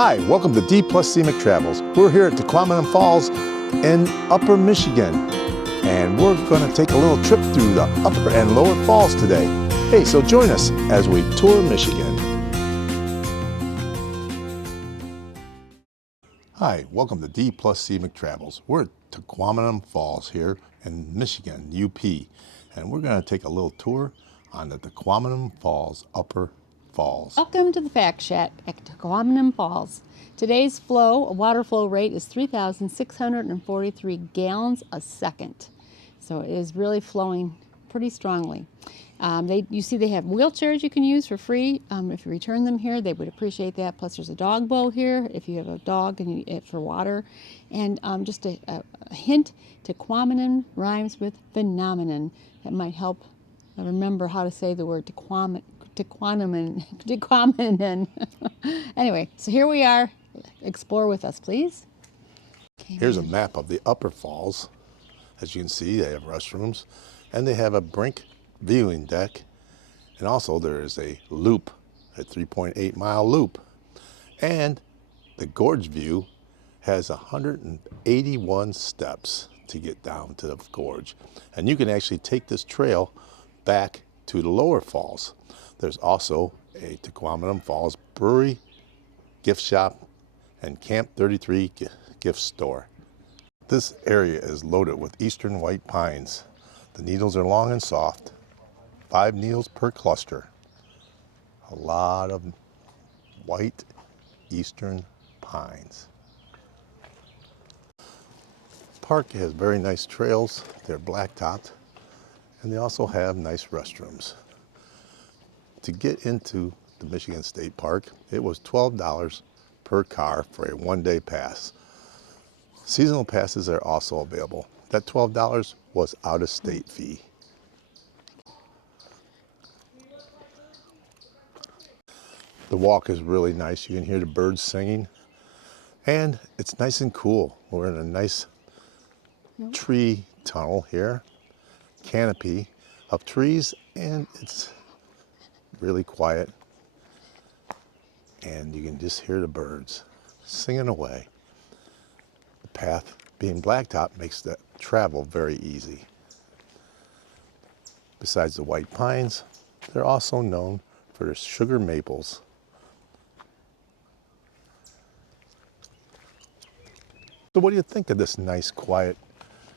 Hi, welcome to D+CMCTRAVELS. We're here at Tahquamenon Falls in Upper Michigan, and we're going to take a little trip through the Upper and Lower Falls today. Hey, so join us as we tour Michigan. Hi, welcome to D+CMCTRAVELS. We're at Tahquamenon Falls here in Michigan, UP, and we're going to take a little tour on the Tahquamenon Falls Upper Falls. Welcome to the Fact Shack at Tahquamenon Falls. Today's water flow rate is 3,643 gallons a second. So it is really flowing pretty strongly. You see they have wheelchairs you can use for free. If you return them here, they would appreciate that. Plus there's a dog bowl here if you have a dog and you need it for water. And just a hint, Tahquamenon rhymes with phenomenon. That might help remember how to say the word Tahquamenon. Anyway, so here we are. Explore with us, please. Here's a map of the Upper Falls. As you can see, they have restrooms, and they have a brink viewing deck, and also there is a loop, a 3.8-mile loop, and the gorge view has 181 steps to get down to the gorge, and you can actually take this trail back to the lower falls. There's also a Tahquamenon Falls brewery, gift shop, and Camp 33 gift store. This area is loaded with eastern white pines. The needles are long and soft, 5 needles per cluster. A lot of white eastern pines. The park has very nice trails. They're blacktopped, and they also have nice restrooms. To get into the Michigan State Park, it was $12 per car for a one-day pass. Seasonal passes are also available. That $12 was out-of-state fee. The walk is really nice. You can hear the birds singing, and it's nice and cool. We're in a nice tree tunnel here, canopy of trees, and it's really quiet, and you can just hear the birds singing away. The path being blacktop makes the travel very easy. Besides the white pines, they're also known for their sugar maples. So what do you think of this nice, quiet,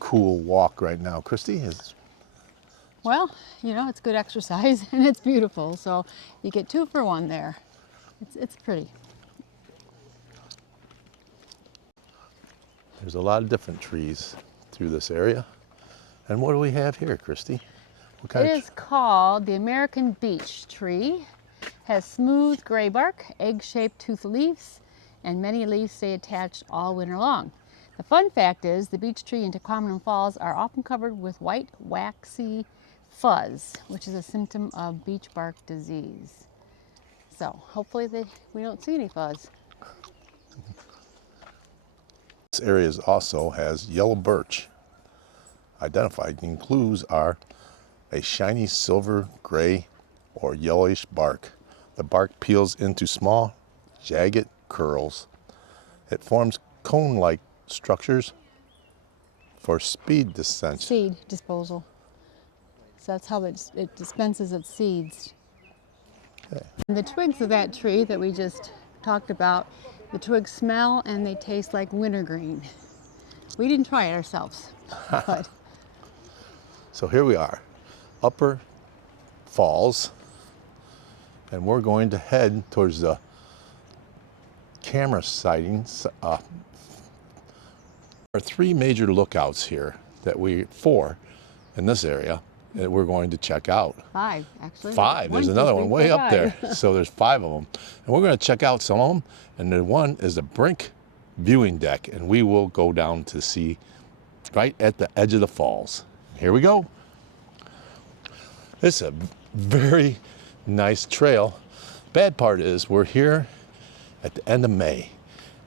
cool walk right now, Christy? Well, you know, it's good exercise and it's beautiful, so you get 2 for 1 there. It's pretty. There's a lot of different trees through this area. And what do we have here, Christy? What kind It is called the American beech tree. Has smooth gray bark, egg-shaped toothed leaves, and many leaves stay attached all winter long. The fun fact is the beech tree in Tahquamenon Falls are often covered with white, waxy fuzz, which is a symptom of beech bark disease. So hopefully we don't see any fuzz. This area also has yellow birch. Identifying clues are a shiny silver, gray, or yellowish bark. The bark peels into small, jagged curls. It forms cone-like structures for seed disposal. So that's how it dispenses its seeds. Okay. And the twigs of that tree that we just talked about, the twigs smell and they taste like wintergreen. We didn't try it ourselves, but. So here we are, Upper Falls, and we're going to head towards the camera sightings. There are 3 major lookouts here four in this area that we're going to check out. 5, actually. 5, there's another one way up there. So there's 5 of them. And we're going to check out some of them. And the one is the brink viewing deck. And we will go down to see right at the edge of the falls. Here we go. It's a very nice trail. Bad part is we're here at the end of May.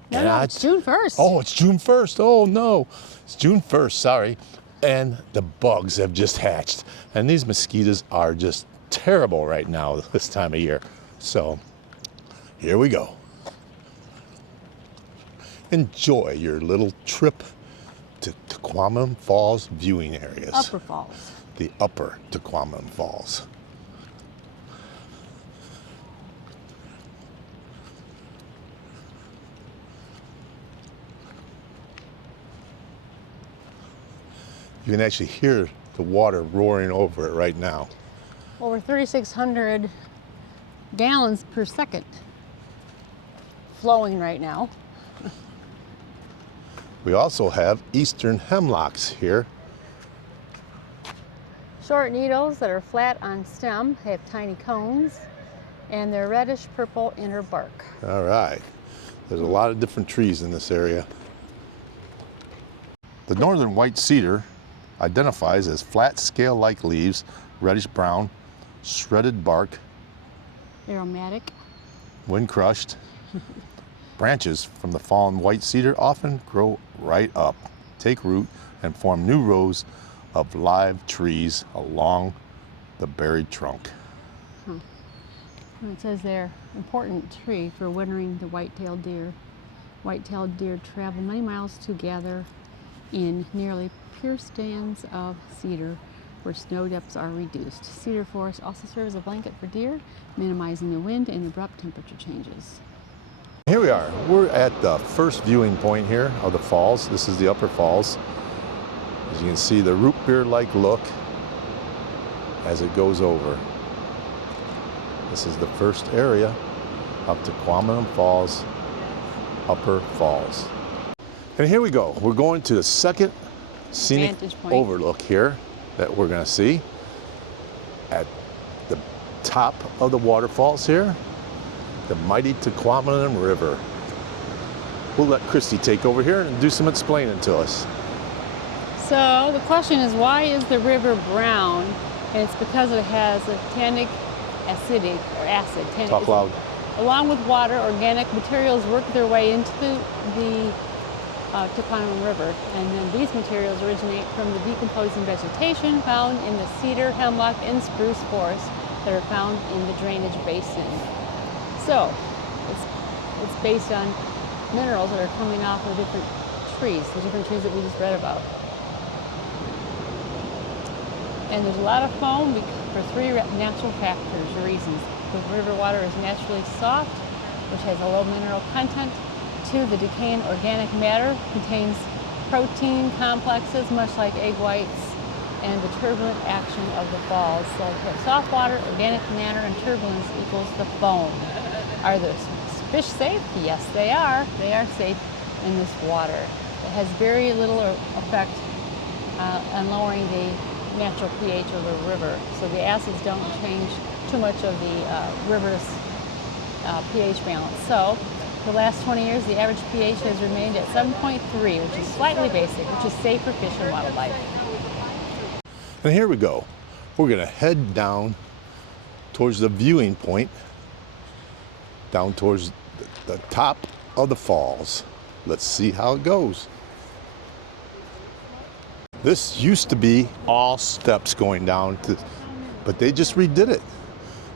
No, it's June 1st. Oh, it's June 1st. Oh, no. It's June 1st, sorry. And the bugs have just hatched. And these mosquitoes are just terrible right now this time of year. So here we go. enjoy your little trip to Tahquamenon Falls viewing areas. Upper Falls. The upper Tahquamenon Falls. You can actually hear the water roaring over it right now. Over 3,600 gallons per second flowing right now. We also have eastern hemlocks here. Short needles that are flat on stem, have tiny cones, and they're reddish purple inner bark. All right. There's a lot of different trees in this area. The northern white cedar identifies as flat scale-like leaves, reddish brown, shredded bark, Aromatic. when crushed. Branches from the fallen white cedar often grow right up, take root, and form new rows of live trees along the buried trunk. And it says they're important tree for wintering the white-tailed deer. White-tailed deer travel many miles to gather in nearly pure stands of cedar where snow depths are reduced. Cedar forest also serves as a blanket for deer, minimizing the wind and abrupt temperature changes. Here we are. We're at the first viewing point here of the falls. This is the upper falls. As you can see, the root beer-like look as it goes over. This is the first area of Tahquamenon Falls, Upper Falls. And here we go. We're going to the second scenic Vantage point. overlook here that we're going to see at the top of the waterfalls here, the mighty Tahquamenon River. We'll let Christy take over here and do some explaining to us. So the question is, why is the river brown? And it's because it has a tannic acidic or acid. Talk loud. Along with water, organic materials work their way into the Tahquamenon River, and then these materials originate from the decomposing vegetation found in the cedar, hemlock, and spruce forests that are found in the drainage basin. So it's based on minerals that are coming off of different trees, the different trees that we just read about. And there's a lot of foam for three natural factors or reasons. The river water is naturally soft, which has a low mineral content. 2, the decaying organic matter contains protein complexes, much like egg whites, and the turbulent action of the falls. So if you have soft water, organic matter, and turbulence equals the foam. Are the fish safe? Yes, they are. They are safe in this water. It has very little effect on lowering the natural pH of the river. So the acids don't change too much of the river's pH balance. So for the last 20 years, the average pH has remained at 7.3, which is slightly basic, which is safe for fish and wildlife. And here we go. We're going to head down towards the viewing point, down towards the top of the falls. Let's see how it goes. This used to be all steps going down, but they just redid it.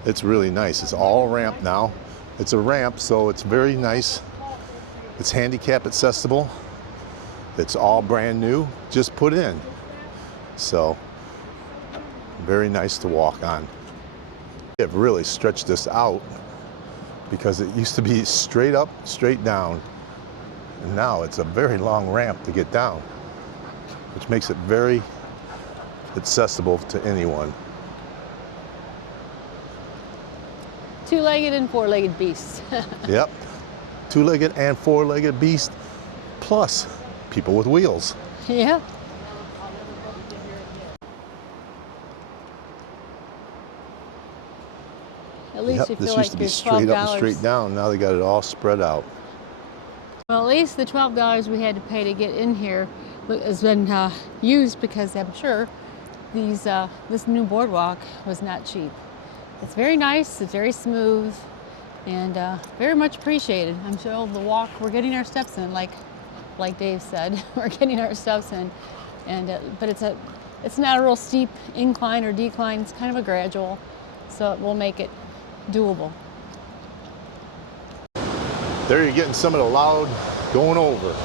It's really nice. It's all ramp now. It's a ramp, so it's very nice. It's handicap accessible. It's all brand new, just put in. So, very nice to walk on. They've really stretched this out because it used to be straight up, straight down. And now it's a very long ramp to get down, which makes it very accessible to anyone. Two-legged and four-legged beasts. Yep, two-legged and four-legged beast, plus people with wheels. Yeah. At least you This feel used like to be you're straight up and $12. straight down. Now they got it all spread out. Well, at least the $12 we had to pay to get in here has been used, because I'm sure this new boardwalk was not cheap. It's very nice, it's very smooth, and very much appreciated. I'm sure the walk, we're getting our steps in, like Dave said, we're getting our steps in, and but it's not a real steep incline or decline. It's kind of a gradual, so it will make it doable. There you're getting some of the loud going over.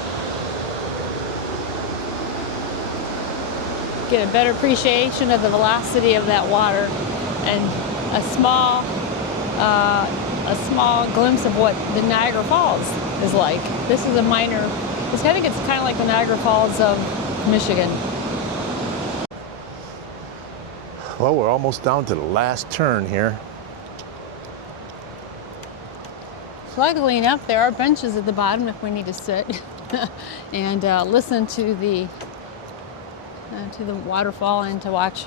Get a better appreciation of the velocity of that water, and a small glimpse of what the Niagara Falls is like. This is a minor, I think it's kind of like the Niagara Falls of Michigan. Well, we're almost down to the last turn here. Luckily enough, there are benches at the bottom if we need to sit and listen to the waterfall and to watch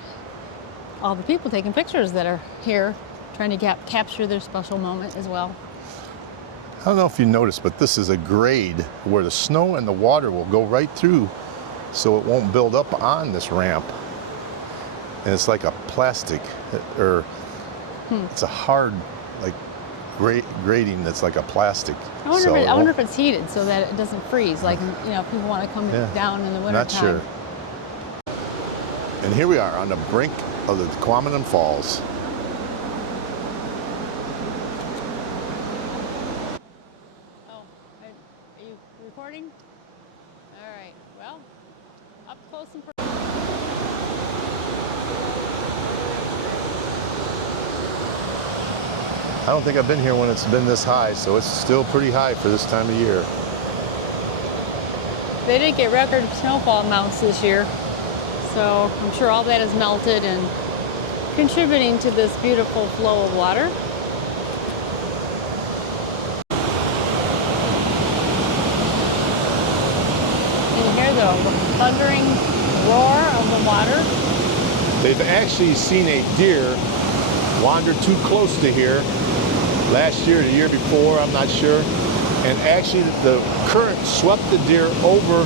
all the people taking pictures that are here, trying to capture their special moment as well. I don't know if you noticed, but this is a grade where the snow and the water will go right through, so it won't build up on this ramp. And it's like a plastic, or it's a hard, like, grading that's like a plastic. I wonder if it's heated so that it doesn't freeze, like, you know, people want to come down in the winter Not time. sure. And here we are on the brink of the Tahquamenon Falls. Oh, are you recording? All right, well, up close and personal. I don't think I've been here when it's been this high, so it's still pretty high for this time of year. They did get record snowfall amounts this year, so I'm sure all that has melted and contributing to this beautiful flow of water. And you hear the thundering roar of the water. They've actually seen a deer wander too close to here last year, the year before, I'm not sure. And actually the current swept the deer over,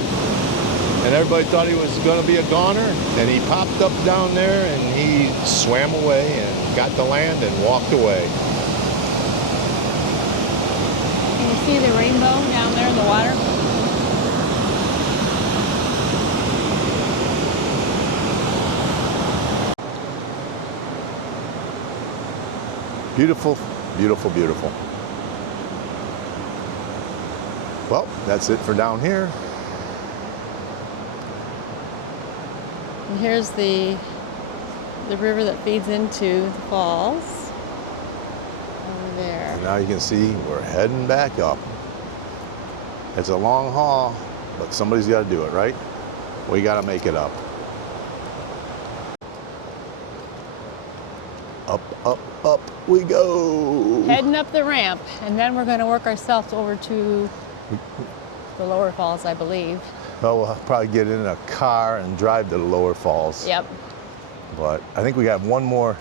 and everybody thought he was going to be a goner, and he popped up down there and he swam away and got to land and walked away. Can you see the rainbow down there in the water? Beautiful, beautiful, beautiful. Well, that's it for down here. And here's the river that feeds into the falls over there. And now you can see we're heading back up. It's a long haul, but somebody's got to do it, right? We got to make it up. Up, up, up we go. Heading up the ramp, and then we're going to work ourselves over to the lower falls, I believe. Well, we'll probably get in a car and drive to the lower falls. Yep. But I think we got one more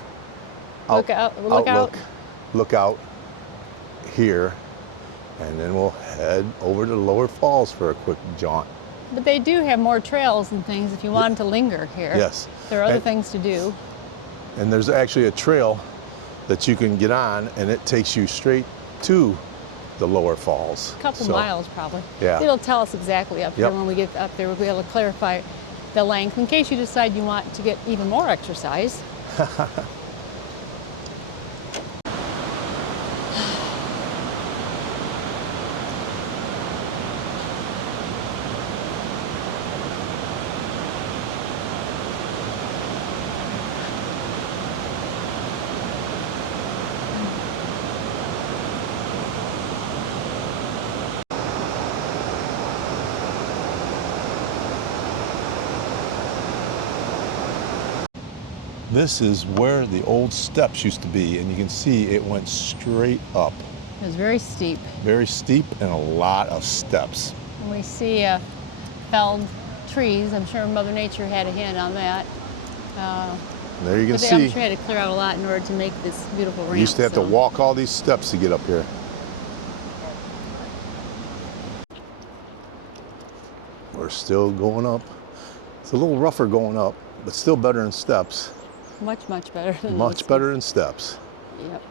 lookout here, and then we'll head over to the lower falls for a quick jaunt. But they do have more trails and things if you wanted to linger here. Yes. There are other things to do. And there's actually a trail that you can get on, and it takes you straight to the lower falls. A couple miles probably. Yeah. It'll tell us exactly up here when we get up there. We'll be able to clarify the length in case you decide you want to get even more exercise. This is where the old steps used to be, and you can see it went straight up. It was very steep. Very steep and a lot of steps. And we see felled trees. I'm sure Mother Nature had a hand on that. There you can see. I'm sure they had to clear out a lot in order to make this beautiful ramp. You used to have to walk all these steps to get up here. We're still going up. It's a little rougher going up, but still better than steps. Much, much better than Much better than steps. Yep.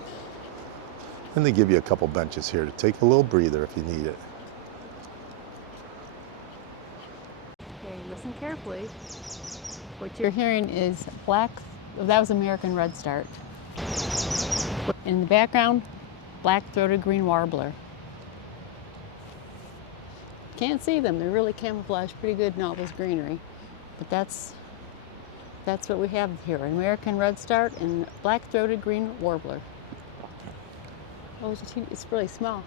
And they give you a couple benches here to take a little breather if you need it. Okay, listen carefully. What you're hearing is that was American redstart. In the background, black-throated green warbler. can't see them. They're really camouflaged pretty good in all this greenery. But that's what we have here. American redstart and black-throated green warbler. Oh, it's really small.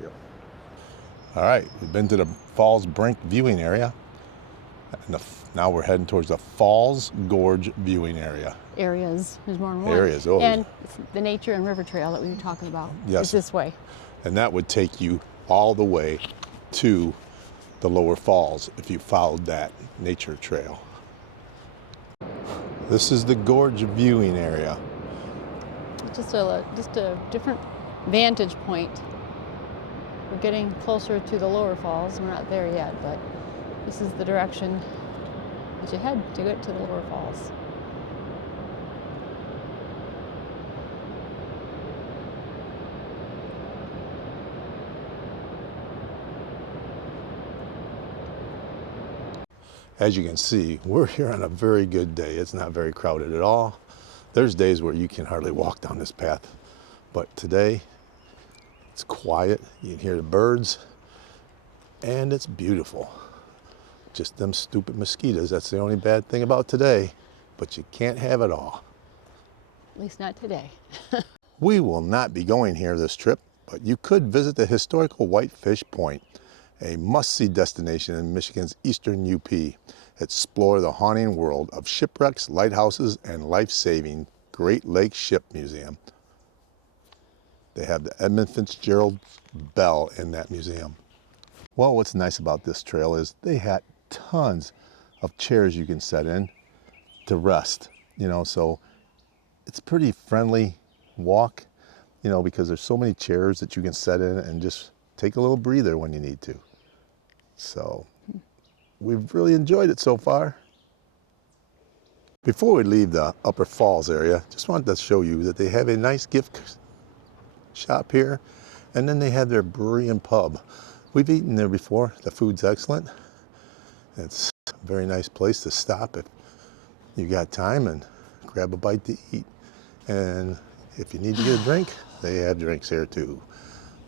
Yep. All right, we've been to the Falls Brink viewing area. And now we're heading towards the Falls Gorge viewing area. Areas. There's more than one. Areas. Oh. And the nature and river trail that we were talking about is this way. And that would take you all the way to the lower falls if you followed that nature trail. This is the gorge viewing area. Just a different vantage point. We're getting closer to the lower falls. We're not there yet, but this is the direction that you head to get to the lower falls. As you can see, we're here on a very good day. It's not very crowded at all. There's days where you can hardly walk down this path, but today it's quiet. You can hear the birds, and it's beautiful. Just them stupid mosquitoes. That's the only bad thing about today, but you can't have it all. At least not today. We will not be going here this trip, but you could visit the historical Whitefish Point, a must-see destination in Michigan's eastern UP. Explore the haunting world of shipwrecks, lighthouses, and life-saving Great Lakes Ship Museum. They have the Edmund Fitzgerald Bell in that museum. Well, what's nice about this trail is they had tons of chairs you can set in to rest, so it's a pretty friendly walk, because there's so many chairs that you can set in and just take a little breather when you need to. So we've really enjoyed it so far. Before we leave the Upper Falls area, just wanted to show you that they have a nice gift shop here, and then they have their brewery and pub. We've eaten there before. The food's excellent. It's a very nice place to stop if you got time and grab a bite to eat. And if you need to get a drink, they have drinks here too,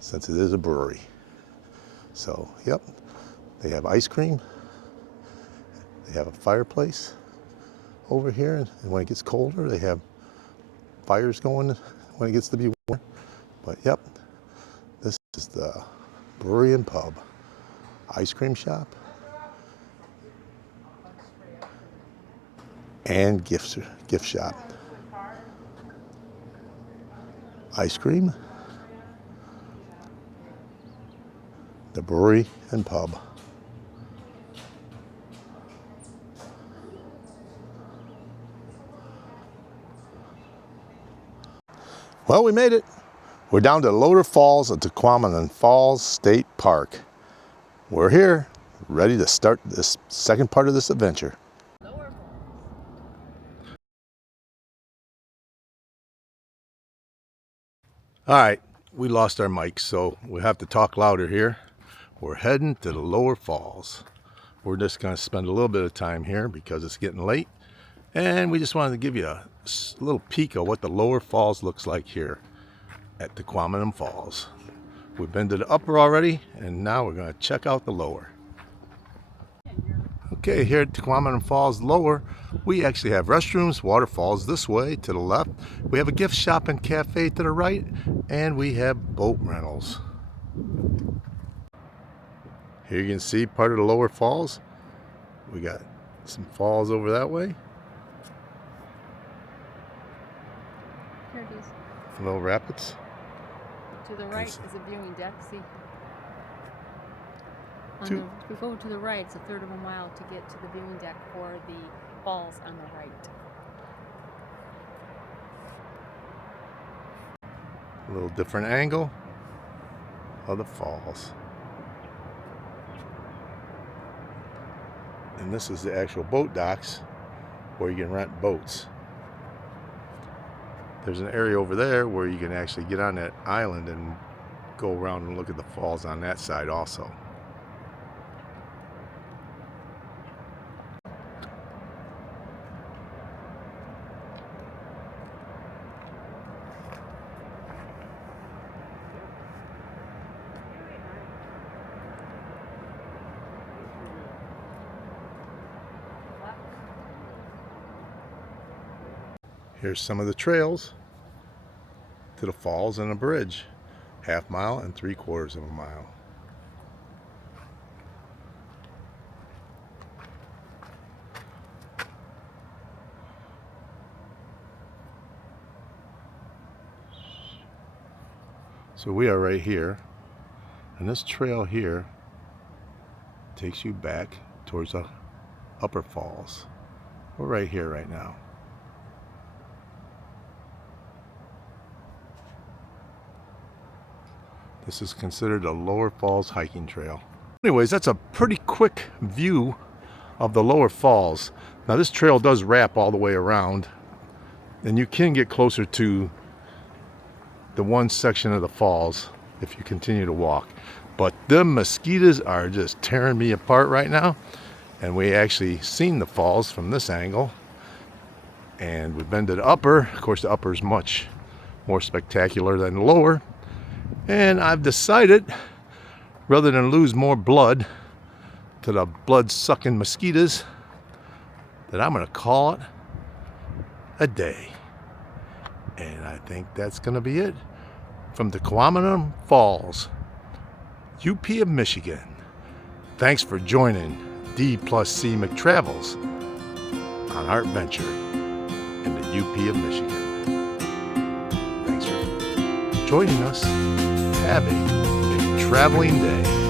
since it is a brewery. So, yep, they have ice cream. They have a fireplace over here, and when it gets colder, they have fires going when it gets to be warm. But yep, this is the brewery and pub, ice cream shop, and gift shop. Ice cream, the brewery and pub. Well, we made it. We're down to the lower falls of Tahquamenon Falls State Park. We're here, ready to start this second part of this adventure. All right, we lost our mics, so we have to talk louder here. We're heading to the lower falls. We're just going to spend a little bit of time here because it's getting late, and we just wanted to give you a little peek of what the lower falls looks like here at Tahquamenon Falls. We've been to the upper already, and now we're going to check out the lower. Okay, here at Tahquamenon Falls lower, we actually have restrooms, waterfalls this way to the left. We have a gift shop and cafe to the right, and we have boat rentals. Here you can see part of the lower falls. We got some falls over that way. Here it is. Little rapids. To the right is a viewing deck. See? If we go to the right, it's a third of a mile to get to the viewing deck for the falls on the right. A little different angle of the falls. And this is the actual boat docks where you can rent boats. There's an area over there where you can actually get on that island and go around and look at the falls on that side also. Here's some of the trails to the falls and a bridge, 1/2 mile and 3/4 of a mile. So we are right here, and this trail here takes you back towards the upper falls. We're right here right now. This is considered a lower falls hiking trail. Anyways, that's a pretty quick view of the lower falls. Now this trail does wrap all the way around, and you can get closer to the one section of the falls if you continue to walk. But the mosquitoes are just tearing me apart right now, and we actually seen the falls from this angle, and we've been to the upper. Of course, the upper is much more spectacular than the lower, and I've decided, rather than lose more blood to the blood-sucking mosquitoes, that I'm gonna call it a day. And I think that's going to be it from the Tahquamenon Falls, UP of Michigan. Thanks for joining D+CMCTRAVELS on our adventure in the UP of Michigan. Thanks for joining us. Have a traveling day.